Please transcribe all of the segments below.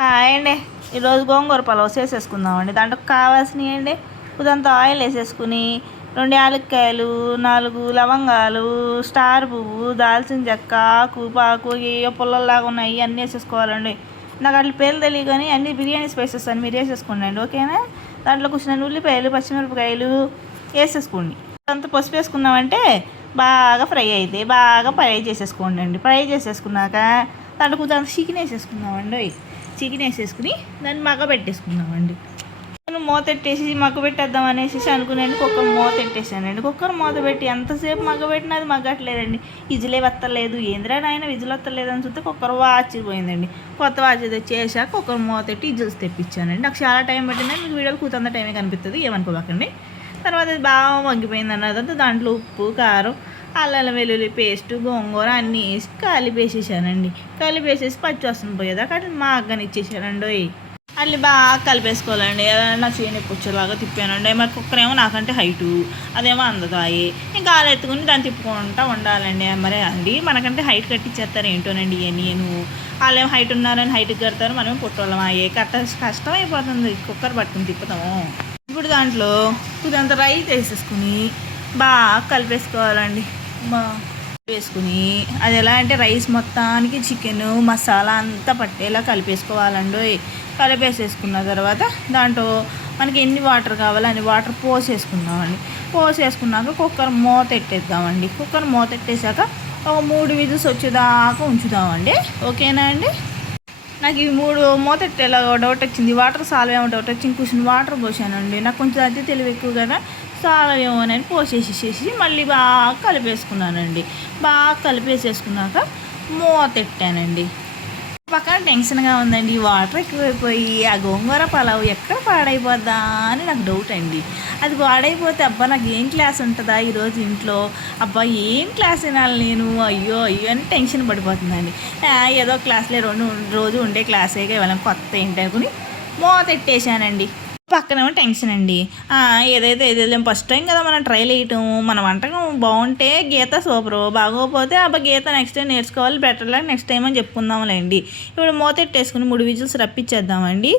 Hi అండి. ఈరోజు గోంగూర పలావ్ చేసేసుకుందామండి. దాంట్లో కావాల్సినవి అండి ఉదంతా ఆయిల్ వేసేసుకుని 2 యాలక్కాయలు, 4 లవంగాలు, స్టార్ పువ్వు, దాల్చిన చెక్క, ఆకు పాకు ఏ పుల్లల్లాగా ఉన్నాయి అన్నీ వేసేసుకోవాలండి. నాకు అట్లా పేర్లు తెలియదు కానీ అన్ని బిర్యానీ స్పైసెస్ అని మీరు వేసేసుకోండి అండి, ఓకేనా. దాంట్లో కూర్చున్న ఉల్లిపాయలు, పచ్చిమిరపకాయలు వేసేసుకోండి. అంతా పసుపు వేసుకున్నామంటే బాగా ఫ్రై అయితే బాగా ఫ్రై చేసేసుకోండి అండి. ఫ్రై చేసేసుకున్నాక దాంట్లో కొంచెం చికెన్ వేసేసుకుందామండి. చికెన్ వేసేసుకుని దాన్ని మగ్గబెట్టేసుకుందామండి. నేను మూత పెట్టేసి మగ్గబెట్టేద్దాం అనేసి అనుకున్నాను. కుక్కర్ మూత పెట్టేసానండి. కుక్కర్ మూత పెట్టి ఎంతసేపు మగ్గబెట్టినా అది మగ్గట్లేదండి. విజిలే వత్తలేదు. ఏంద్రా నాయన విజిల్ వత్తలేదు అని చూస్తే కుక్కర్ వాచిపోయిందండి. కొత్త వాచ్ తెచ్చేసాక కుక్కర్ మూత పెట్టి విజిల్స్ తెప్పించానండి. నాకు చాలా టైం పట్టిందని మీకు వీడియోలు కూతంత టైమే కనిపిస్తుంది, ఏమనుకోకండి. తర్వాత అది బాగా మగ్గిపోయింది అన్నదంతా దాంట్లో ఉప్పు, కారం, అల్లం వెల్లుల్లి పేస్టు, గోంగూర అన్నీ వేసి కలిపేసేసానండి. కలిపేసేసి పచ్చివాసన పోయేదాకా అట్లా మా అగ్గని ఇచ్చేసానండి. అట్లా బాగా కలిపేసుకోవాలండి. నా చేని పుచ్చలాగా తిప్పానండి. మరి కుక్కర్ ఏమో నాకంటే హైటు, అదేమో అందదాయి. ఇంకా అలా ఎత్తుకుని దాన్ని తిప్పుకుంటూ ఉండాలండి. మరి అండి మనకంటే హైట్ కట్టించేస్తారు ఏంటోనండి. నేను వాళ్ళేమో హైట్ ఉన్నారని హైట్కి కడతారు, మనమేమో పుట్టోళ్ళం అయ్యే కష్టం అయిపోతుంది కుక్కర్ పట్టుకుని తిప్పుతాము. ఇప్పుడు దాంట్లో కొద్దింత రైస్ వేసేసుకుని బాగా కలిపేసుకోవాలండి. వేసుకుని అది ఎలా అంటే రైస్ మొత్తానికి చికెన్ మసాలా అంతా పట్టేలా కలిపేసుకోవాలండి. కలిపేసేసుకున్న తర్వాత దాంట్లో మనకి ఎన్ని వాటర్ కావాలో అన్ని వాటర్ పోసేసుకుందామండి. పోసేసుకున్నాక కుక్కర్ మూత పెట్టేద్దామండి. కుక్కర్ మూత పెట్టేశాక ఒక 3 విజిల్స్ వచ్చేదాకా ఉంచుదామండి, ఓకేనా అండి. నాకు ఈ 3 మూత పెట్టేలా డౌట్ వచ్చింది. వాటర్ సాల్వ్ ఏమో డౌట్ వచ్చింది. కూర్చుని వాటర్ పోసానండి. నాకు కొంచెం అతి తెలివి ఎక్కువ కదా, సాల్వ్ ఏమోనని పోసేసేసి మళ్ళీ బాగా కలిపేసుకున్నానండి. బాగా కలిపేసేసుకున్నాక మూత పెట్టానండి. పక్కన టెన్షన్గా ఉందండి. వాటర్ ఎక్కువైపోయి ఆ గోంగూర పలావ్ ఎక్కడ పాడైపోద్దా అని నాకు డౌట్ అండి. అది పాడైపోతే అబ్బా నాకు ఏం క్లాస్ ఉంటుందా ఈరోజు ఇంట్లో, అబ్బా ఏం క్లాస్ వినాలి నేను, అయ్యో అని టెన్షన్ పడిపోతుందండి. ఏదో క్లాస్లే రోజు ఉండే క్లాసేగా ఇవాళ కొత్త ఏంటి అనుకుని మూత పెట్టేశానండి. పక్కనేమో టెన్షన్ అండి. ఏదైతే ఫస్ట్ టైం కదా మనం ట్రైల్ వేయటం, మన వంటకం బాగుంటే గీత సూపరు, బాగోకపోతే అబ్బా గీత నెక్స్ట్ టైం నేర్చుకోవాలి, బెటర్లా నెక్స్ట్ టైం అని చెప్పుకుందాంలేండి. ఇప్పుడు మూత పెట్టేసుకుని 3 విజిల్స్ రప్పించేద్దామండి.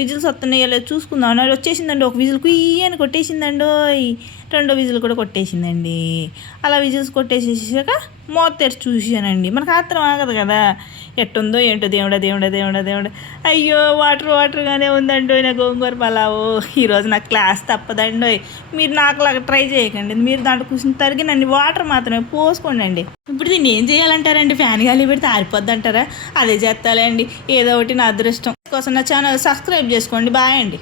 విజిల్స్ వస్తున్నాయో లేదు చూసుకుందాం. వచ్చేసిందండి. ఒక విజిల్ కుయ్యని కొట్టేసిందండి. 2వ విజిల్ కూడా కొట్టేసిందండి. అలా విజిల్స్ కొట్టేసేసాక మూత తెరిచి చూసానండి. మనకు ఆత్రం ఆగదు కదా, ఎట్టుందో ఏంటో దేవుడా. అయ్యో వాటర్గానే ఉందండి నా గోంగూర పలావు. ఈరోజు నాకు క్లాస్ తప్పదండి. మీరు నాకులాగా ట్రై చేయకండి. మీరు దాంట్లో కూర్చుని తరిగినండి వాటర్ మాత్రమే పోసుకోండి. ఇప్పుడు దీన్ని ఏం చేయాలంటారండి? ఫ్యాన్ గాలి పెడితే ఆరిపోద్ది అంటారా? అదే చేస్తాలే అండి, ఏదో ఒకటి నా అదృష్టం కోసం. నా ఛానల్ సబ్స్క్రైబ్ చేసుకోండి. బాయ్ అండి.